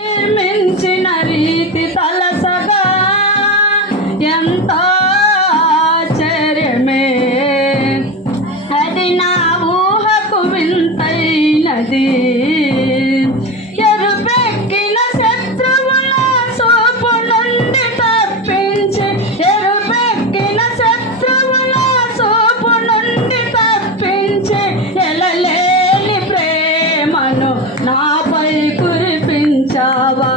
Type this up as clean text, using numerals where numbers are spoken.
మించిన రీతి తలసగా ఎంతో ఆశ్చర్యమే, అది నా ఊహకు వింతైనది. ఎరుపెక్కిన శత్రువుల చూపు నుండి తప్పించి, ఎరుపెక్కిన శత్రువుల చూపు నుండి తప్పించి, ఎలలేని ప్రేమను నాపై కురిపించావా.